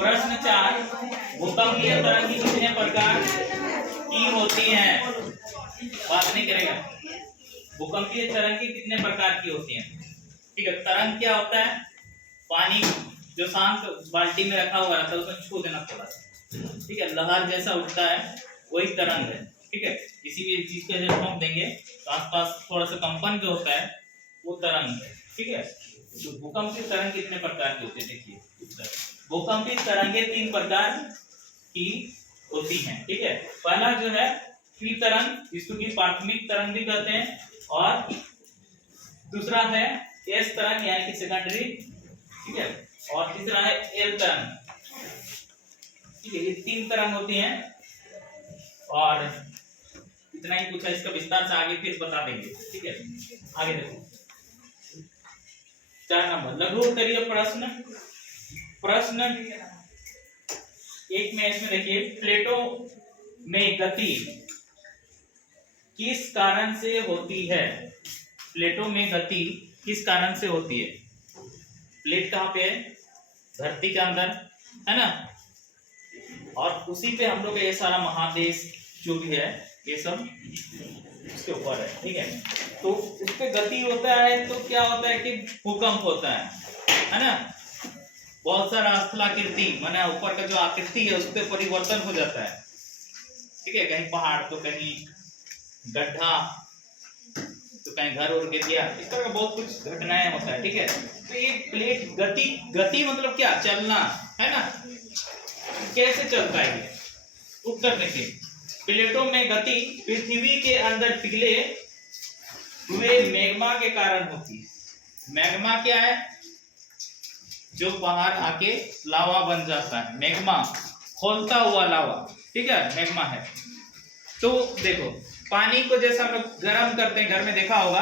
प्रश्न 4, भूकंपीय तरंगी कितने प्रकार की होती हैं? बात नहीं करेगा। भूकंपीय तरंगी कितने प्रकार की होती हैं? ठीक है, तरंग क्या होता है? पानी जो शांत बाल्टी में रखा हुआ रहता है उसमें छू देना थोड़ा सा, ठीक है, लहर जैसा उठता है, वही तरंग है। ठीक है, किसी भी चीज को जब हम देंगे तो आसपास थोड़ा सा कंपन जो होता है वो तरंग है। ठीक है, तो भूकंपीय तरंग कितने प्रकार की होती है? देखिए, भूकंपीय तरंगे 3 प्रकार की होती हैं। ठीक है, पहला जो है पी तरंग, जिसको कि प्राथमिक तरंग भी कहते हैं, और दूसरा है एस तरंग यानी कि सेकेंडरी। ठीक है, और तीसरा है एल तरंग। ठीक है, ये 3 तरंग होती हैं और इतना ही कुछ है, इसका विस्तार से आगे फिर बता देंगे। ठीक है, आगे देखो 4 नंबर लघु उत्तरीय प्रश्न। प्रश्न 1 में इसमें देखिए, प्लेटों में गति किस कारण से होती है? प्लेटों में गति किस कारण से होती है? प्लेट कहाँ पे है? धरती के अंदर है ना, और उसी पे हम लोग का ये सारा महादेश जो भी है ये सब उसके ऊपर है। ठीक है, तो उस पे गति होता है तो क्या होता है कि भूकंप होता है ना। बहुत सारा स्थलाकृति माने ऊपर का जो आकृति है उस पे परिवर्तन हो जाता है। ठीक है, कहीं पहाड़ तो कहीं गड्ढा तो कहीं घर उड़ गिर गया, इस तरह का बहुत कुछ घटनाएं होता है। ठीक है, तो ये प्लेट गति मतलब क्या? चलना है ना। कैसे चलता है ये? उत्तर देखिए, प्लेटों में गति पृथ्वी के अंदर पिघले हुए मैग्मा के कारण होती है। मैग्मा क्या है? जो बाहर आके लावा बन जाता है, मैग्मा, खोलता हुआ लावा। ठीक है, मैग्मा है। तो देखो, पानी को जैसा हम लोग गर्म करते हैं, घर में देखा होगा,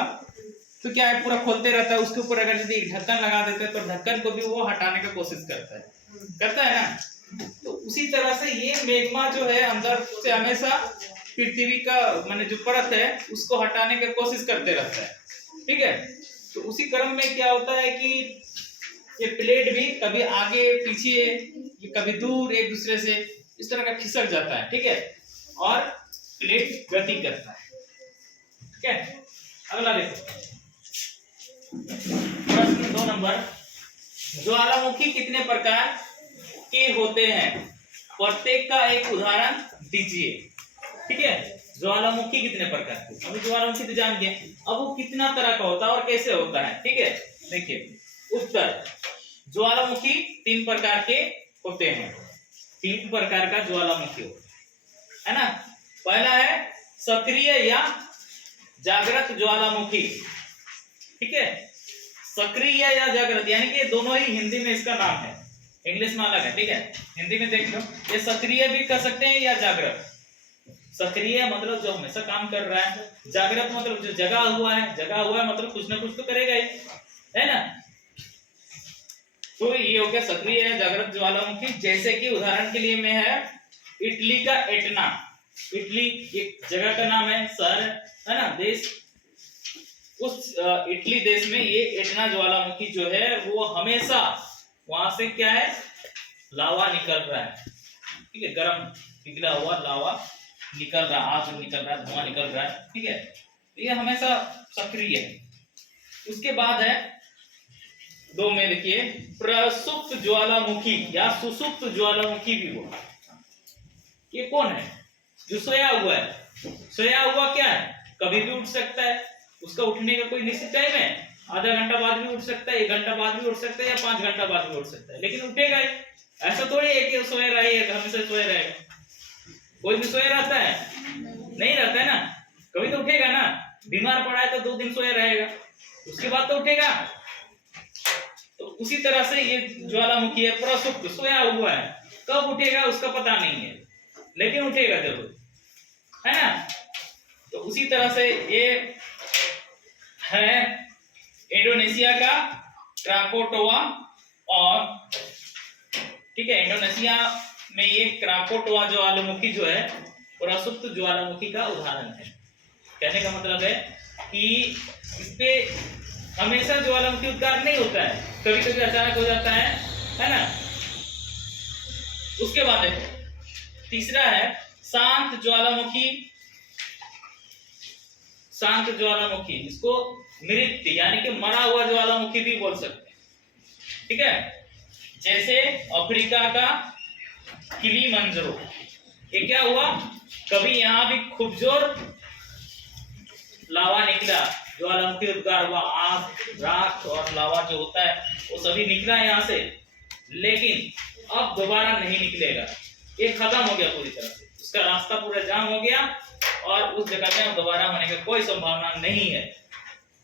तो क्या है, पूरा खोलते रहता है। उसके ऊपर अगर यदि ढक्कन लगा देते हैं तो ढक्कन को भी वो हटाने की कोशिश करता है ना। तो उसी तरह से ये मैग्मा जो है अंदर से हमेशा पृथ्वी का माने जो परत है उसको हटाने की कोशिश करते रहता है। ठीक है, तो उसी क्रम में क्या होता है कि ये प्लेट भी कभी आगे पीछे, कभी दूर एक दूसरे से इस तरह का खिसक जाता है। ठीक है, और प्लेट गति करता है। ठीक है, अगला देखो, प्रश्न 2 नंबर, ज्वालामुखी कितने प्रकार के होते हैं? प्रत्येक का एक उदाहरण दीजिए। ठीक है, ज्वालामुखी कितने प्रकार के? अभी ज्वालामुखी तो जान गए, अब वो कितना तरह का होता है और कैसे होता है। ठीक है, देखिए उत्तर, ज्वालामुखी 3 प्रकार के होते हैं। 3 प्रकार का ज्वालामुखी होता है ना। पहला है सक्रिय या जागृत ज्वालामुखी। ठीक है, सक्रिय या जागृत यानी कि दोनों ही हिंदी में इसका नाम है, इंग्लिश में अलग है। ठीक है, हिंदी में देख लो, ये सक्रिय भी कर सकते हैं या जागृत। सक्रिय मतलब जो हमेशा काम कर रहा है, जागृत मतलब जो जगा हुआ है। जगा हुआ है मतलब कुछ ना कुछ तो करेगा ही, है ना। तो ये हो गया सक्रिय या जागृत ज्वालामुखी। जैसे कि उदाहरण के लिए में है इटली का एटना। इटली एक जगह का नाम है, शहर है ना, देश। उस इटली देश में ये एटना ज्वालामुखी जो है वो हमेशा वहां से क्या है, लावा निकल रहा है। ठीक है, गर्म पिघला हुआ लावा निकल रहा, आग निकल रहा है, धुआं निकल रहा है। ठीक है, तो ये हमेशा सक्रिय है। उसके बाद है 2 में देखिए, प्रसुप्त ज्वालामुखी या सुसुप्त ज्वालामुखी भी हुआ। ये कौन है? जो सोया हुआ है। सोया हुआ क्या है, कभी भी उठ सकता है, उसका उठने का कोई निश्चित टाइम है। आधा घंटा बाद भी उठ सकता है, 1 घंटा बाद भी उठ सकता है, या 5 घंटा बाद भी उठ सकता है, लेकिन उठेगा ही। ऐसा थोड़ी है कि सोया रहेगा, हमेशा सोया रहेगा। कोई भी सोया रहता है? नहीं रहता है ना, कभी तो उठेगा ना। बीमार पड़ा है तो 2 दिन सोया रहेगा, उसके बाद तो उठेगा। तो उसी तरह से ये ज्वालामुखी है, प्रसुप्त, सोया हुआ है। कब उठेगा उसका पता नहीं है, लेकिन उठेगा जरूर, है ना। तो उसी तरह से ये है इंडोनेशिया का क्राकोटोआ। और ठीक है, इंडोनेशिया में ये क्राकोटोआ ज्वालामुखी जो है प्रसुप्त ज्वालामुखी का उदाहरण है। कहने का मतलब है कि इस पे हमेशा ज्वालामुखी उद्गार नहीं होता है, कभी कभी अचानक हो जाता है ना। उसके बाद देखो तीसरा है शांत ज्वालामुखी। शांत ज्वालामुखी, इसको मृत यानी कि मरा हुआ ज्वालामुखी भी बोल सकते हैं, ठीक है। जैसे अफ्रीका का किलिमंजारो, ये क्या हुआ, कभी यहां भी खूब जोर लावा निकला, ज्वालामुखी उद्गार हुआ, आग राख और लावा जो होता है वो सभी निकला यहां से, लेकिन अब दोबारा नहीं निकलेगा, ये खत्म हो गया पूरी तरह से, उसका रास्ता पूरा जाम हो गया और उस जगह में दोबारा होने की कोई संभावना नहीं है,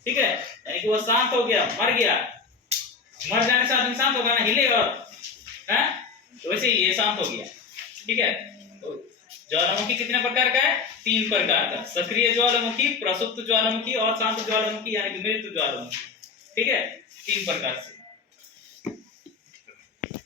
ठीक है। यानी कि वो शांत हो गया, मर गया। मर जाने से आदमी शांत होगा ना, हिलेगा, है तो वैसे ये शांत हो गया, ठीक है। तो ज्वालामुखी कितने प्रकार का है, 3 प्रकार का, सक्रिय ज्वालामुखी, प्रसुप्त ज्वालामुखी और शांत ज्वालामुखी यानी कि मृत ज्वालामुखी, ठीक है, 3 प्रकार से।